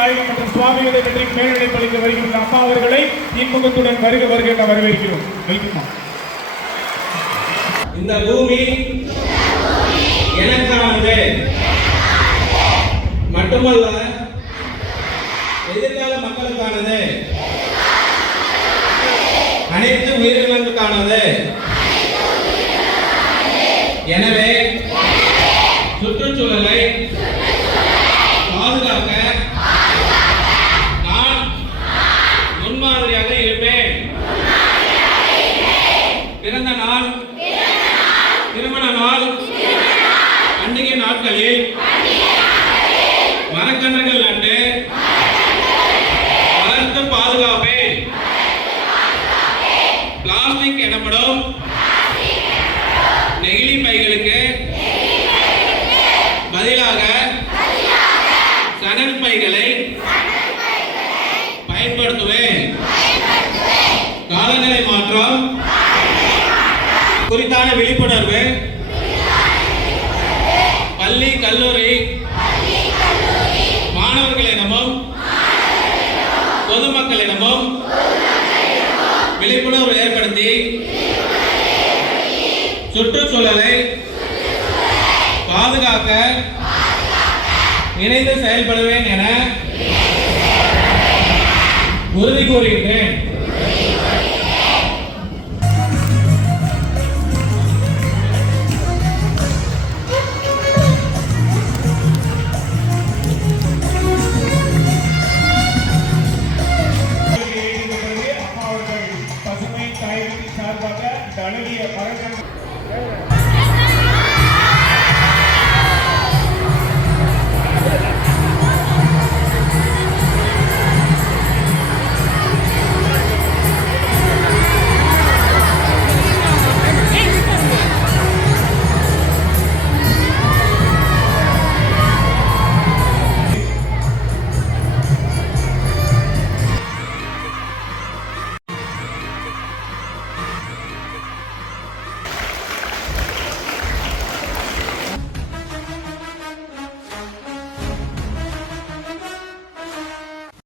நாயகம் மற்றும் சுவாமிகளை பற்றி மேல்நிலைப்பள்ளிக்கு வருகின்ற அம்மா அவர்களை இன்முகத்துடன் வருக வருக என வரவேற்கிறோம். இந்த பூமி எனக்கானது மட்டுமல்ல, எதிர்கால மக்களுக்கானது, அனைத்து உயிரினங்களுக்கானது. எனவே சுற்றுச்சூழலை பாதுகாக்க நான் முன்மாதிரியாக இருப்பேன். பிறந்த நாள், திருமண நாள், பண்டிகை நாட்களில் மரக்கன்றுகள் நட்டு வளர்த்து பாதுகாப்பேன். பிளாஸ்டிக் எனப்படும் நெகிழி பைகளுக்கு பதிலாக சணல் பைகளை பயன்படுத்துவேன். காலநிலை மாற்றம் குறித்தான விழிப்புணர்வு பள்ளி கல்லூரி மாணவர்களிடமும் பொதுமக்களிடமும் விழிப்புணர்வு ஏற்படுத்தி சுற்றுச்சூழலை பாதுகாக்க இணைந்து செயல்படுவேன் என உறுதி கூறுகின்றேன்.